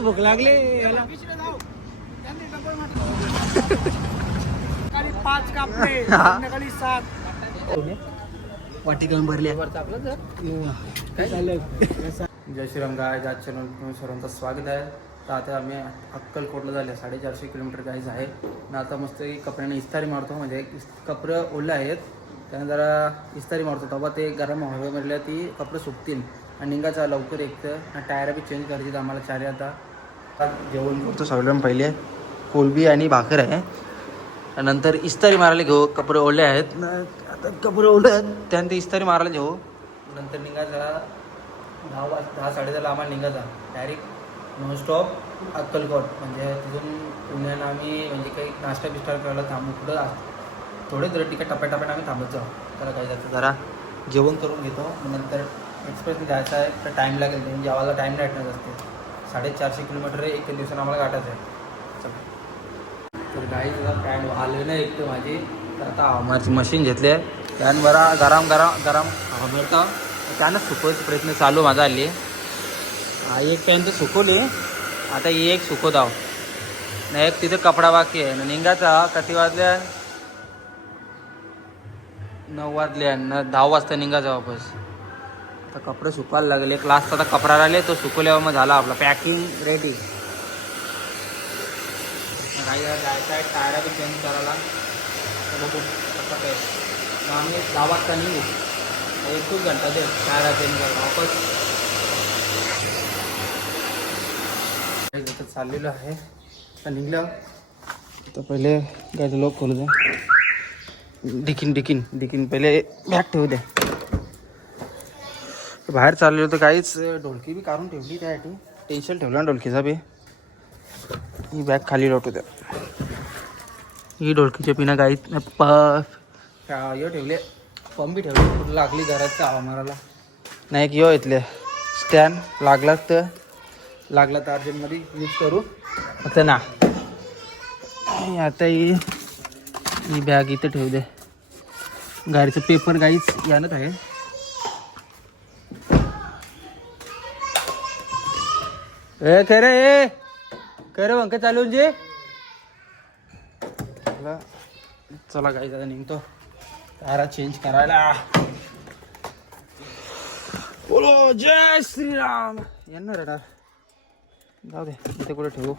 भूक लागली याला. 5 कापले संध्याकाळी 7 वाटी करून भरली. काय झालं? जय श्रीराम गाय आज चॅनल तुम्ही सर्वांचं स्वागत आहे. तर आता आम्ही अक्कलकोटला झाले 450 किलोमीटर गाईज आहे ना. आता मस्त कपड्याने इस्तारी मारतो, म्हणजे कपडे ओले आहेत त्याने जरा इस्तारी मारतो तेव्हा ते गरम हवेमध्ये ती कपडे सुकतील आणि निघायचा लवकर. एक तर टायर बी चेंज करायची आम्हाला 4. आता जेवण करतो सगळ्यांना. पहिले कोलबी आणि भाकर आहे, नंतर इस्तारी मारायला घेऊ. कपडे ओले आहेत ना, आता कपडे ओले आहेत त्यानंतर इस्तारी मारायला घेऊ. नंतर निघायचा 10-10:30 आम्हाला निघायचा डायरेक्ट नॉनस्टॉप अक्कलकोट. म्हणजे तिथून पुण्याला आम्ही म्हणजे काही नाश्ता बिस्टा करायला थांबू. पुढं थोडे जरा तिकडे टप्प्याटप्प्याने आम्ही थांबत जाऊ. त्याला काय जातं जरा जेवण करून घेतो. नंतर एक्सप्रेसने जायचं आहे तर टाईम लागेल, म्हणजे जेवायला टाईम नाही भेटणार असते. 450 किलोमीटर एक दिवसानं आम्हाला गाठायचं आहे. तर काही जरा पॅन्ट आले नाही एक तर माझी. तर आता हवामानाची मशीन घेतली आहे, पॅन्ट बरा गरम हवा मिळतं त्यानं सुकवायचा प्रयत्न चालू माझा. आली एक पॅन्ट तर सुकवली, आता ही एक सुकवत आहो नाही. एक तिथे कपडा बाकी आहे. निघायचा किती वाजल्या? 9 वाजले ना. 10 वाजता निघायचा वापस. आता कपडे सुकवायला लागले. एक लास्ट आता कपडा राहिले तो सुकवल्यावर मग झाला आपला पॅकिंग रेडी. काही जायचं आहे टायरा बी चेंज करायला. बघू कसं काय. मग आम्ही 10 वाजता निघू. 1 घंटा दे टायरा चेंज करायला वापस. चाललेलं आहे तर निघलं. तर पहिले गाडी लॉक खोलू द्या. डिकिन पहिले बॅग ठेवू द्या. बाहेर चाललेलो तर काहीच ढोलकी बी काढून ठेवली, त्यासाठी टेन्शन ठेवलं ना ढोलकीचा बी. ही बॅग खाली लोटू द्या. ही ढोलकीच्या पिना काही हे ठेवले, पंप बी ठेवले. कुठं लागली घरात हवा मारायला नाही की इथले स्टँड लागला तर अर्जंटमध्ये यूज करू आता ना. आता ही बॅग इथं ठेवू दे. गाडीचं पेपर काहीच यानच आहे. खरं अंक चालवून जे चला काही दादा निघतो तारा चेंज करायला. बोलो जय श्रीराम. यांना रडार जाऊ दे इथे कुठे ठेवू.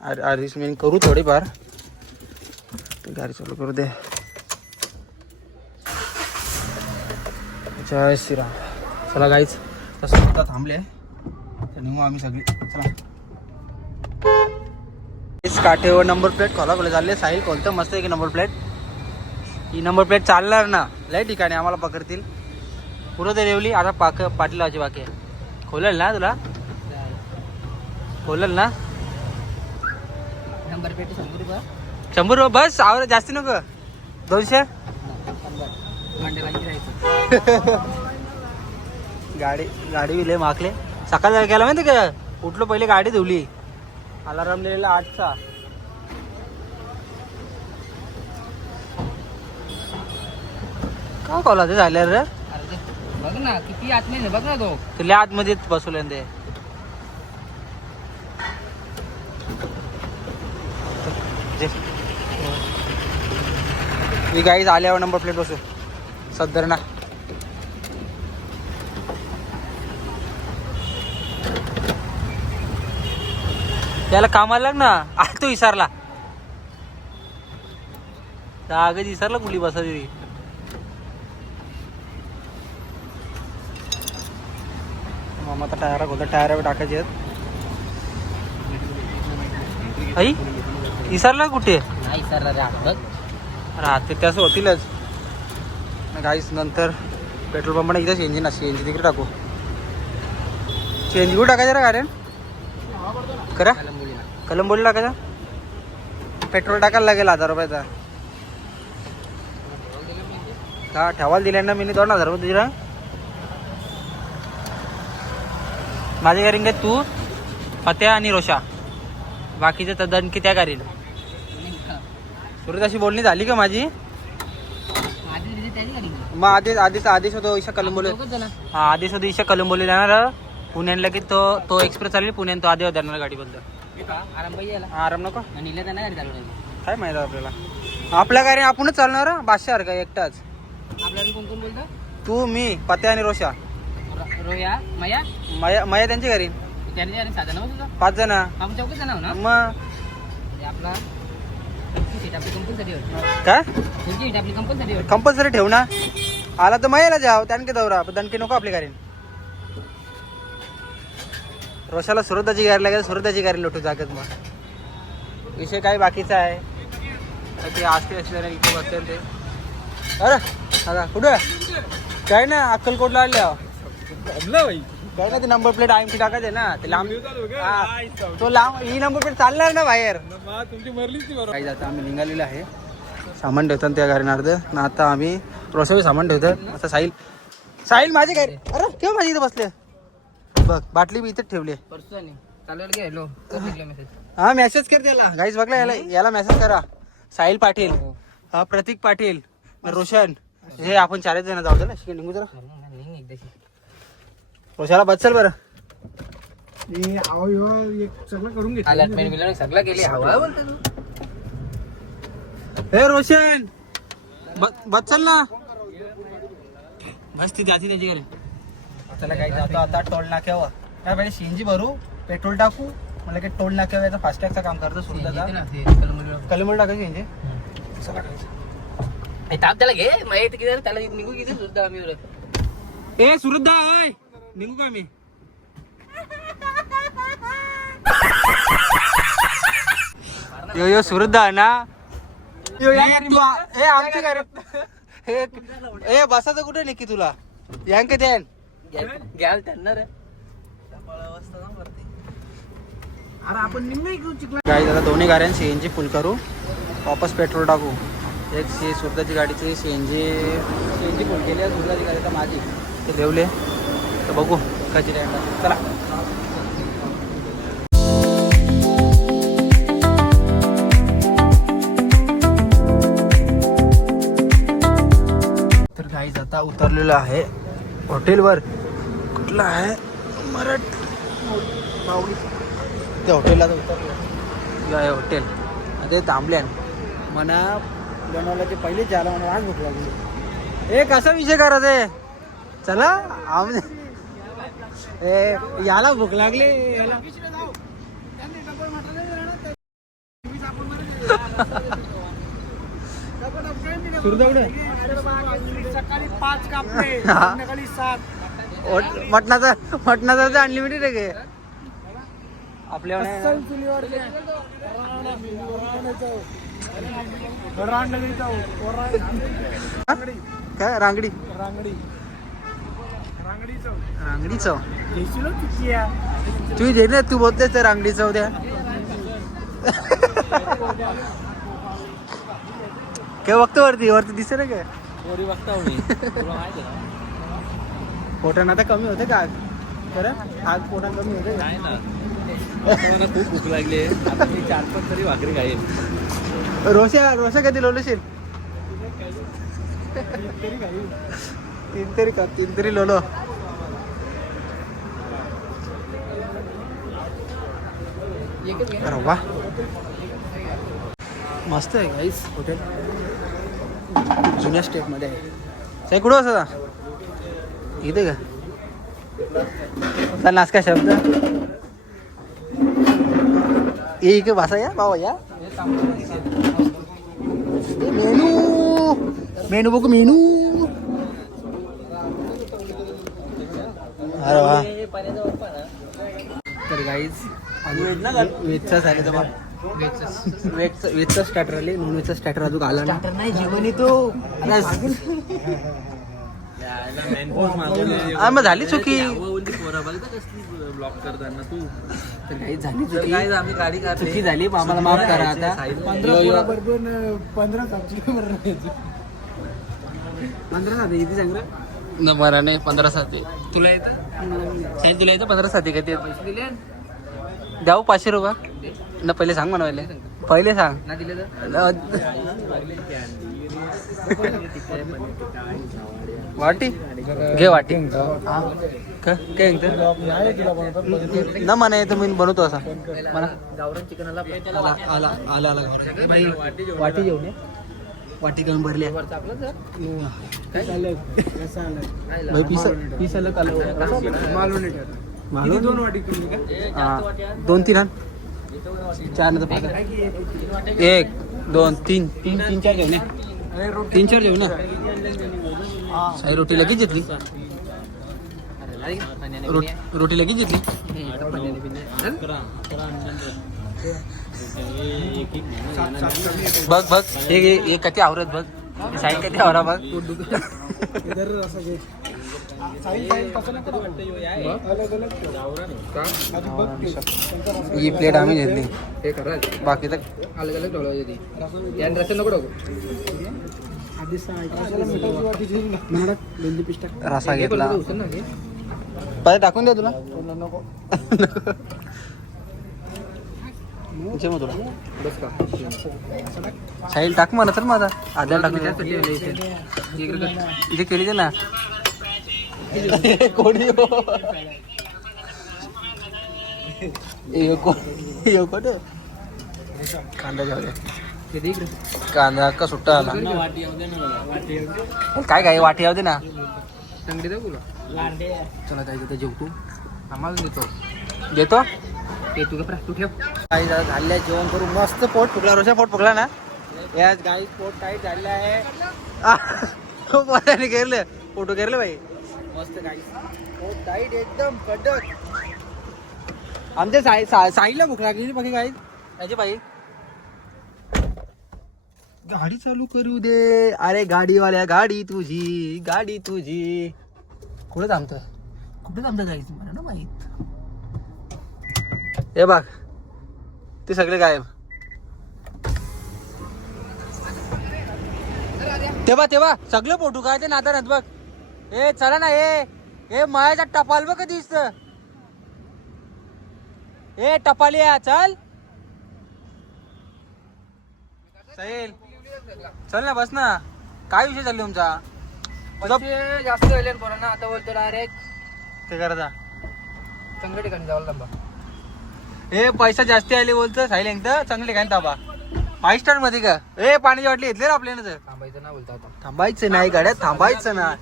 ॲडजस्टमेंट करू थोडीफार. गाडी चालू करू दे. जय श्रीराम. चला गाईच तसं आता थांबले तर निघू आम्ही सगळी. चला काठेवर नंबर प्लेट खोला खोला चालले. साहिल कोणतं मस्त आहे की नंबर प्लेट. ही नंबर प्लेट चालणार ना लय ठिकाणी आम्हाला पकडतील. पुढं ते रेवली आता पाटीलाची बाकी आहे. खोलेल ना तुला? खोलेल ना? नंबर प्लेट 100 रुपये. 100 रुपये बस. आवर जास्ती नको. 200 मंडळाची जायचं. गाडी विले मागले. सकाळी गेला माहिती का, उठलो पहिले गाडी धुवली. अलाराम दिलेला 8चा. का कॉला ते झाल्या रे? बघ ना किती आतमध्ये बघ ना तो. तुला आतमध्ये बसवले ते. मी गाईज आल्यावर नंबर प्लेट बसू सदर ना. त्याला कामाला लाग ना. आज तो विसरला. अगं विसरला कुठली बसा तरी. मामा आता टायरा खोलता. टायरावर टाकायचे आहेत. आई विसरला कुठे नाही सर बघ राहते त्यास होतीलच. गाईस नंतर पेट्रोल पंपाने इथं सीएनजी ना. सीएनजी तिकडे टाकू. सीएनजी कुठे टाकायचं रे गाड्या करा. कलंबोली टाकायचा. पेट्रोल टाकायला लागेल 1000 रुपयाचा. का ठेवायला दिल्या ना मी 2000 रुपये दिला. माझ्या घरी काय तू फत्या आणि रोशा. बाकीचं तर दणकी त्या करील. सुरत अशी बोलणी झाली का माझी? मग आदेश होतो ईशा कलंबोली. हा आदेश होतो ईशा कलंबोली जाणार. पुण्याला की तो एक्सप्रेस चालेल पुण्यात तो आधी होणार गाडी बद्दल आराम पाहिजे याला आराम नको आणि इला त्यांना गाडी चालवण्याची काय माहिती आपल्याला आपल्या गाडी आपणच चालणार बादशाह का एकटाच आपल्याला कोण कोण बोलतं तू मी पत्या आणि रोशा रोया मया मया त्यांची घरी त्यांनी आणि साधा नव्हतं तुझं 5 जण आपण चौकच ना ना मग आपला सीट आपली कंपल्सरी होती काय तुमची सीट आपली कंपल्सरी होती कंपल्सरी ठेव ना आला तर मयाला जाव त्यानके दौरा दणके नको आपली गाडी रोशाला सुरताची गाडी लागेल सुरताची गाडी लोटू जागत मग विषय काय बाकीचा आहे ते असते असल्याने इथे बसते ते अरे दादा कुठं काय ना अक्कलकोटला आल्या काय ना ते नंबर प्लेट आयमची टाकायचे ना ते लांब तो लांब ही नंबर प्लेट चालणार ना बाहेर तुमची मरलीच काही जातं आम्ही निघालेलो आहे सामान ठेवतो त्या गाडीनं अर्ध ना आता आम्ही रोशावी सामान ठेवतो आता साहिल माझी गाडी अरे केव्हा माझी इथे बसले बघ बाटली बी इथेच ठेवली चालवलं गेलो मेसेज हा मेसेज कर त्याला गाईज बघला याला मेसेज करा साहिल पाटील हा प्रतीक पाटील रोशन हे आपण 4 जण जाऊ ना निघू जरा रोशाला बचल बरं सगळं करून घे सगळं केली हवा हे रोशन बचल ना मस्त जाती त्याची घरी चला काही जातो आता टोल नाक्यावर काय पाहिजे सीएनजी भरू पेट्रोल टाकू मला काही टोल नाक्यावर याचा फास्टॅगचं काम करतो सुरताचा कलमल टाकायची सीएनजी ताप त्याला घे माहिती किती त्याला निघू किती सुद्धा आम्ही ए सुरद्दा आय निघू का मी यो सुरद्दा ना यो हे आमची घर हे बसाचं कुठे निकी तुला यांक द्यान घ्याल त्यांना रे अरे आपण निम्मे घेऊ चिकला गाडी दादा दोन्ही गाड्यां सीएनजी फुल करू वापस पेट्रोल टाकू एक सुरताची गाडीची सीएनजी फुल केली आहे सुरताची गाडी तर माझी ते ठेवले तर बघू कशी राहणार चला तर गाईज आता उतरलेलं आहे हॉटेलवर कुठलं आहे मराठ माऊली त्या हॉटेलला तर उतरलं आहे हॉटेल ते थांबल्यान म्हणा बनवल्याचे पहिले झालं म्हणा आज भूक लागली ए कसा विषय करायचा आहे चला याला भूक लागली याला सकाळी 5 कापले संध्याकाळी 7 मटणाचा अनलिमिटेड आहे गे आपल्या चुलीवर काय रांगडी चव तू घे ना तू बोलतेस तर रांगडी चव द्या काय बघतो वरती दिसते ना काय पोटानं आता कमी होते का खरं आज पोटानं कमी होते नाही ना खूप भूक लागली आता मी 4-5 तरी भाकरी खाईल रोशा कधी लोलशील 3 तरी लोलो अरे वा मस्त आहे गाईस हॉटेल जुन्या स्टेटमध्ये आहे साई कुठं असं इथे का चल नाच का शब्द ये के भाषा या बाबा या मेनू बघू मेनू अरे वा तर गाईज वेजचा झाले तर वेजचा स्टार्टर आले नॉन वेजचा स्टार्टर अजून आला नाही जेवण येतो मग झाली चुकी ब्लॉक करताना तू तर काही झाली चुकी आम्ही गाडी चुकी झाली आम्हाला माफ करा आता 15 इथे सांग बरं नाही 15 साथी तुला येतं तुला येतं 15 साथी का ते द्याऊ 500 रुपये ना पहिले सांग म्हणवायला पहिले सांग ना दिले तर वाटी घे वाटी काय ना म्हणा तर मी बनवतो असा म्हणा गावरान चिकन आला आला आला आला वाटी जेवण आहे वाटी घेऊन भरली आहे. भाई पीस अलग मालवणी 2 वाटी हा 2-3 आण 4 नंतर 1 2 3 4 जेवण आहे 3-4 जेवण ना साई रोटी लगेच घेतली रोटी लगेच घेतली बघ बघ हे कधी आवरत बघ साईड कधी आवरा बघ ही प्लेट आम्ही घेतली हे करा बाकी तर अलग अलग ठेवलं होती यान रस्ते नको टाकू रसा घेतला पहिले टाकून द्या तुला नको मग तुला बस का साईल टाक म्हणा तर माझा आद्या टाकून इथे केली ते ना कोणी कांदा घ्या कांदा का सुट्टा आला काय काय वाटी यावं दे ना चांगली दाखवू चला काय तिथे जेवतो आम्हाला देतो देतो ते तू तू ठेव काही झाले जेवण करू मस्त पोट फुगला रोशा पोट फुगला ना याच गाई पोट टाईट झालेलं आहे खूप मजाने गेले फोटो केले बाई मस्त गाई पोट टाईट एकदम कडक आमच्या साईला भूक लागली बाकी गाई त्याची बाई गाडी चालू करू दे अरे गाडीवाल्या गाडी तुझी कुठे थांबतोय गाई तुम्हाला ना माहित हे बघ ते सगळे गायब तेव्हा सगळे फोटो काय ते नाता बघ ए चला ना हे मायाचा टपाल बघ कधी दिसत ए टपाल या चल सहेल चल ना बस ना काय विषय चालले तुमचा जास्त वेळ ना आता बोलतो डायरेक्ट ते करता चांगल्या ठिकाणी जावं लांबा ए पैसा जास्ती आले बोलतो साहिल एकदा चांगले काय ताबा 5 स्टार मध्ये का ए पाण्याची बाटली घेतली रे आपल्यानं तर थांबायचं ना बोलतो आता थांबायचं नाही गाड्यात थांबायचं ना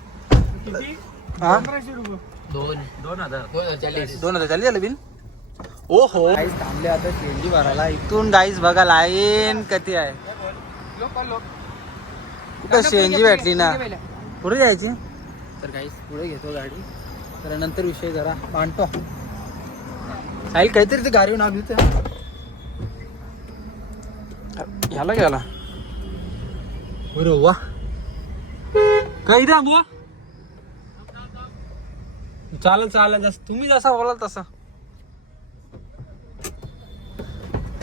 हा 2040 झालं बिन ओहो गाईस थांबले आता सीएनजी भरायला इथून गाईस बघा लाईन किती आहे कुठं सीएनजी भेटली ना पुढे जायची तर गाईस पुढे घेतो गाडी तर नंतर विषय जरा मांडतो साहिल काहीतरी ते गाडीवर नाव घेतो ह्याला गेला बरं वा काय इथे बुवा चालेल जसं तुम्ही जसा बोलाल तसं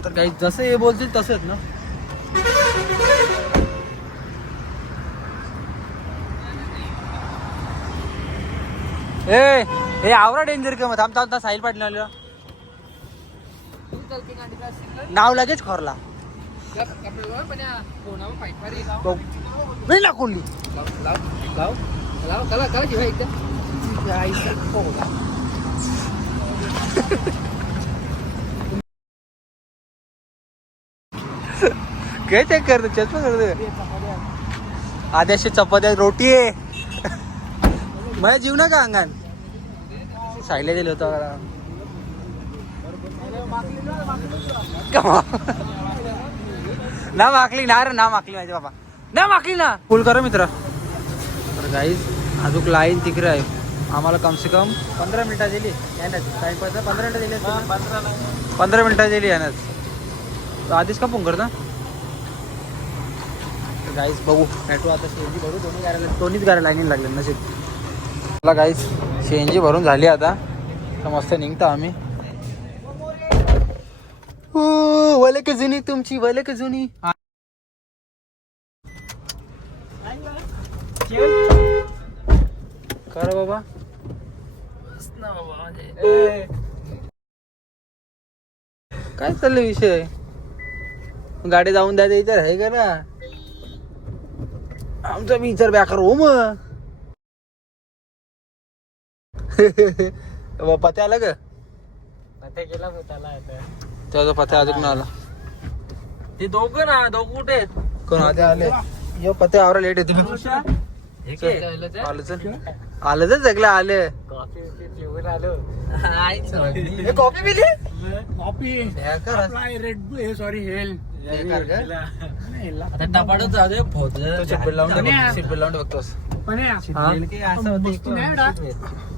तर काही जसं हे बोलतील तसंच ना ए आवरा डेंजर का मग थांबता साहिल पाटील आलेला नाव लगेच खोरला नाही कोणली काय चेक करतो चष्मा करतो आद्याशी चपात्या रोटी आहे मला जीव ना का अंगण सायला दिलं होतं ना माकली ना रे ना माकली माझे बाबा ना माकली ना फुल करा मित्र तर गाईज अजून लाईन तिकडे आहे आम्हाला कम से कम 15 मिनिटं दिली यानंच टाइमपास 15 मिनिटं दिली 15 मिनिटं दिली यानंच आधीच का फोन करता गाईज बघू मेट्रो आता सीएनजी भरू दोन्हीच गाड्या लाईनीला लागले नशीब मला गाईज सीएनजी भरून झाली आता तर मस्त निघतो आम्ही वलक जुनी तुमची वलक जुनी कर बाबा काय चाललं विषय गाडी जाऊन द्यायचा विचार आहे का ना आमचा विचार बेकार हो मग पते आला का पत्या गेला त्याला त्याचा पते अजून नाही आला. ते दोघं कुठे आहेत? कोण आधी आले यो पते आवरा लेट येते हे काय? आलं तर जगला आले कॉफी जेवण आलो कॉफी पिली कॉफी रेड सॉरी हेल आता टपाटच जाऊ दे सीटबेल्ट लावून बघतोस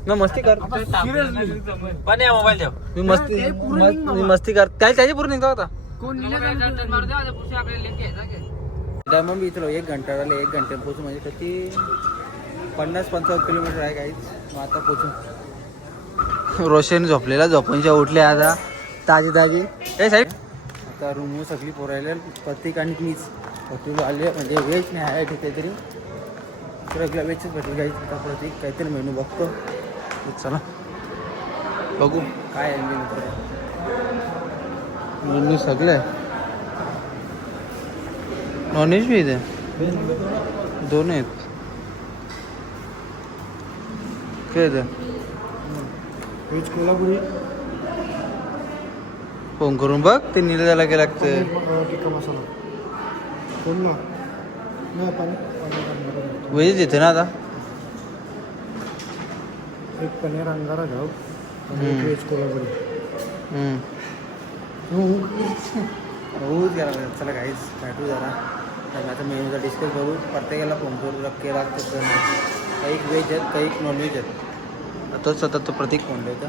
ना मस्ती कर पण या मोबाईल ठेव. मी मस्ती कर त्याची पूर्ण निघता होता मग मी इथं 1 घंटा झाले 1 घंटे पोहोचू म्हणजे किती 50-55 किलोमीटर आहे काहीच. मग आता पोचू. रोशन झोपलेला झोपूनच्या उठले आता ताजी ए साईड. आता रूम सगळी पोरायला प्रत्येक आणि मीच हॉटेल आले म्हणजे व्हेज नाही आहे ठीक तरी सगळं व्हेजच भेटेल काही आता प्रत्येक काहीतरी मेनू बघतो. चला बघू काय आहे मेनू सगळं आहे. नॉनव्हेज बी इथे 2 आहेत. काय व्हेज कोल्हापुरी फोन करून बघ ते नीला जायला काय लागतं. टिक्का मसाला कोण ना व्हेज येते ना आता. एक पनीर अंगारा घाव व्हेज कोल्हापुरी होऊच गेला चला काहीच भेटू जरा आता मेनूचा डिस्कस करू. प्रत्येकाला फोन करू केला लागतं. काही व्हेज आहेत काही नॉनव्हेज आहेत. तोच आता तो प्रतीक फोन होता.